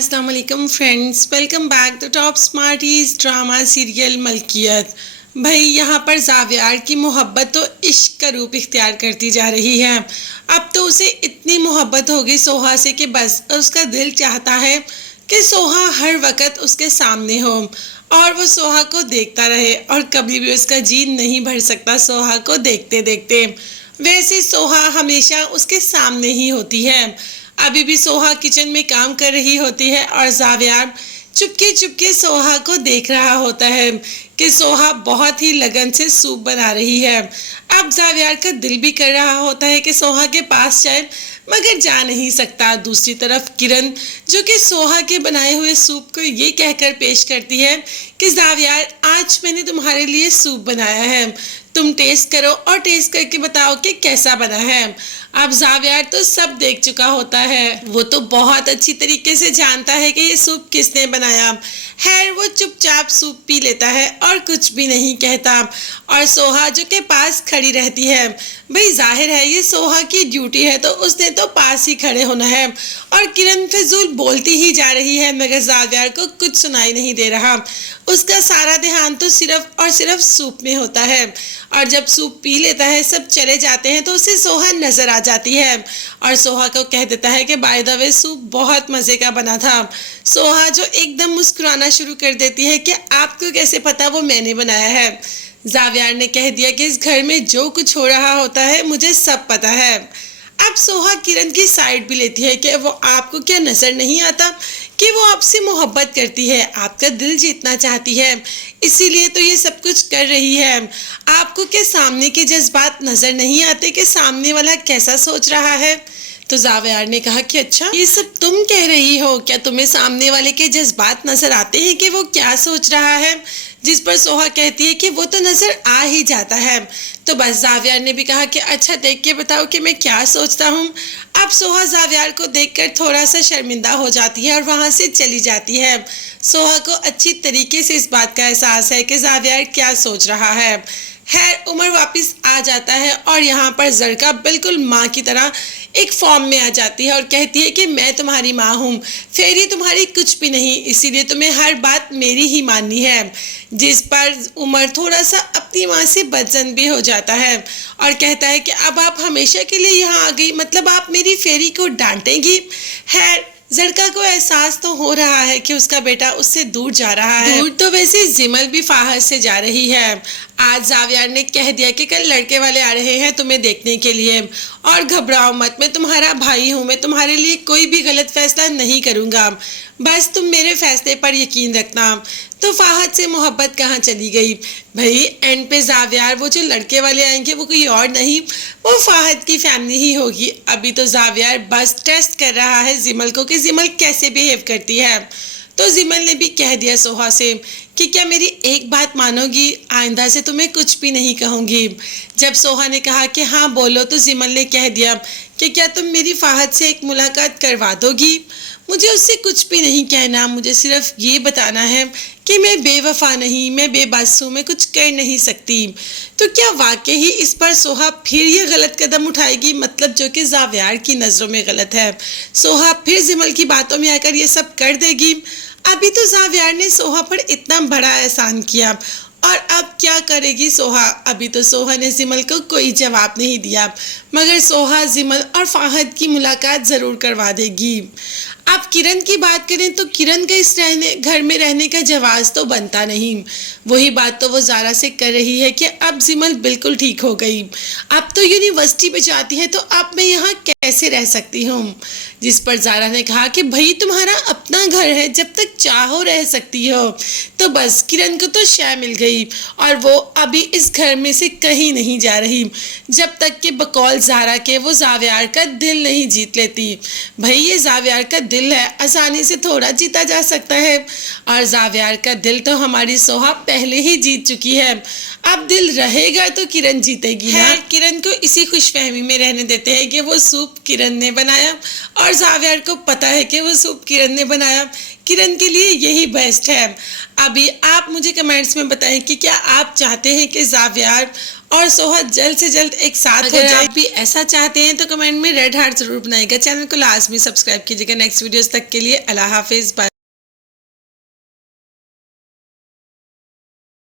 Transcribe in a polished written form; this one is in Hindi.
अस्सलाम वालेकुम friends, welcome back to Top Smarties drama serial Malkiyat. भाई यहाँ पर ज़ावियार की मोहब्बत तो इश्क का रूप इख्तियार करती जा रही है। अब तो उसे इतनी मोहब्बत हो गई सोहा से कि बस उसका दिल चाहता है कि सोहा हर वक्त उसके सामने हो और वो सोहा को देखता रहे और कभी भी उसका जी नहीं भर सकता सोहा को देखते देखते। वैसे सोहा हमेशा उसके सामने ही होती है। अभी भी सोहा किचन में काम कर रही होती है और ज़ावियार चुपके चुपके सोहा को देख रहा होता है कि सोहा बहुत ही लगन से सूप बना रही है। अब ज़ावियार का दिल भी कर रहा होता है कि सोहा के पास जाए मगर जा नहीं सकता। दूसरी तरफ किरण जो कि सोहा के बनाए हुए सूप को ये कहकर पेश करती है कि ज़ावियार आज मैंने तुम्हारे लिए सूप बनाया है, तुम टेस्ट करो और टेस्ट करके बताओ कि कैसा बना है। अब ज़ावियार तो सब देख चुका होता है, वो तो बहुत अच्छी तरीके से जानता है कि ये सूप किसने बनाया है। वो चुपचाप सूप पी लेता है और कुछ भी नहीं कहता और सोहा जो के पास खड़ी रहती है। भाई जाहिर है ये सोहा की ड्यूटी है तो उसने तो पास ही खड़े होना है। और किरण फिजूल बोलती ही जा रही है मगर ज़ावियार को कुछ सुनाई नहीं दे रहा। उसका सारा ध्यान तो सिर्फ और सिर्फ सूप में होता है और जब सूप पी लेता है सब चले जाते हैं तो उसे सोहा नजर आ जाती है और सोहा को कह देता है कि बाय द वे सूप बहुत मज़े का बना था। सोहा जो एकदम मुस्कुराना शुरू कर देती है कि आपको कैसे पता वो मैंने बनाया है। ज़ावियार ने कह दिया कि इस घर में जो कुछ हो रहा होता है मुझे सब पता है। अब सोहा किरण की साइड भी लेती है कि वो आपको क्या नज़र नहीं आता कि वो आपसे मोहब्बत करती है, आपका दिल जीतना चाहती है, इसीलिए तो ये सब कुछ कर रही है। आपको क्या सामने के जज्बात नज़र नहीं आते कि सामने वाला कैसा सोच रहा है। तो ज़ावियार ने कहा कि अच्छा ये सब तुम कह रही हो, क्या तुम्हें सामने वाले के जज्बात नज़र आते हैं कि वो क्या सोच रहा है। जिस पर सोहा कहती है कि वो तो नज़र आ ही जाता है। तो बस ज़ावियार ने भी कहा कि अच्छा देख के बताओ कि मैं क्या सोचता हूँ। अब सोहा ज़ावियार को देखकर थोड़ा सा शर्मिंदा हो जाती है और वहाँ से चली जाती है। सोहा को अच्छी तरीके से इस बात का एहसास है कि ज़ावियार क्या सोच रहा है। खैर उमर वापस आ जाता है और यहाँ पर जरका बिल्कुल माँ की तरह एक फॉर्म में आ जाती है और कहती है कि मैं तुम्हारी माँ हूँ, फेरी तुम्हारी कुछ भी नहीं, इसीलिए तुम्हें हर बात मेरी ही माननी है। जिस पर उमर थोड़ा सा अपनी माँ से बदजन भी हो जाता है और कहता है कि अब आप हमेशा के लिए यहाँ आ गई, मतलब आप मेरी फेरी को डांटेंगी। खैर जरका को एहसास तो हो रहा है कि उसका बेटा उससे दूर जा रहा है। दूर तो वैसे जिमल भी फाहद से जा रही है। आज ज़ावियार ने कह दिया कि कल लड़के वाले आ रहे हैं तुम्हें देखने के लिए और घबराओ मत, मैं तुम्हारा भाई हूँ, मैं तुम्हारे लिए कोई भी गलत फैसला नहीं करूँगा, बस तुम मेरे फैसले पर यकीन रखना। तो फाहद से मोहब्बत कहाँ चली गई। भाई एंड पे ज़ावियार वो जो लड़के वाले आएंगे वो कोई और नहीं, वो फाहद की फैमिली ही होगी। अभी तो ज़ावियार बस टेस्ट कर रहा है जिमल को कि जिमल कैसे बिहेव करती है। तो जिमल ने भी कह दिया सोहा से कि क्या मेरी एक बात मानोगी, आइंदा से तुम्हें कुछ भी नहीं कहूँगी। जब सोहा ने कहा कि हाँ बोलो तो जिमल ने कह दिया कि क्या तुम मेरी फाहद से एक मुलाकात करवा दोगी। मुझे उससे कुछ भी नहीं कहना, मुझे सिर्फ ये बताना है कि मैं बेवफा नहीं, मैं बेबस हूँ, मैं कुछ कर नहीं सकती। तो क्या वाकई ही इस पर सोहा फिर ये गलत कदम उठाएगी, मतलब जो कि ज़ावियार की नज़रों में गलत है। सोहा फिर जिमल की बातों में आकर ये सब कर देगी। अभी तो ज़ावियार ने सोहा पर इतना बड़ा एहसान किया और अब क्या करेगी सोहा। अभी तो सोहा ने जिमल को कोई जवाब नहीं दिया मगर सोहा जिमल और फाहद की मुलाकात ज़रूर करवा देगी। अब किरण की बात करें तो किरण का इस घर में रहने का जवाब तो बनता नहीं। वही बात तो वो ज़ारा से कर रही है कि अब जिमल बिल्कुल ठीक हो गई, अब तो यूनिवर्सिटी में जाती है तो अब मैं यहाँ कैसे रह सकती हूँ। जिस पर ज़ारा ने कहा कि भाई तुम्हारा अपना घर है, जब तक चाहो रह सकती हो। तो बस किरण को तो शय मिल गई और वो अभी इस घर में से कहीं नहीं जा रही जब तक कि बकौल ज़ारा के वो ज़ावियार का दिल नहीं जीत लेती। भाई ये ज़ावियार का दिल है, आसानी से थोड़ा जीता जा सकता है और ज़ावियार का दिल तो हमारी सोहा पहले ही जीत चुकी है। अब दिल रहेगा तो किरण जीतेगी ना। किरण को इसी खुशफहमी में रहने देते हैं कि वो सूप किरण ने बनाया और ज़ावियार को पता है कि वो सूप किरण ने बनाया, किरण के लिए यही बेस्ट है। अभी आप मुझे कमेंट्स में बताएं कि क्या आप चाहते हैं कि ज़ावियार और सोहद जल्द से जल्द एक साथ हो जाए। आप भी ऐसा चाहते हैं तो कमेंट में रेड हार्ट जरूर बनाइएगा। चैनल को लाजमी सब्सक्राइब कीजिएगा। नेक्स्ट वीडियोस तक के लिए अल्लाह हाफिज। बाय।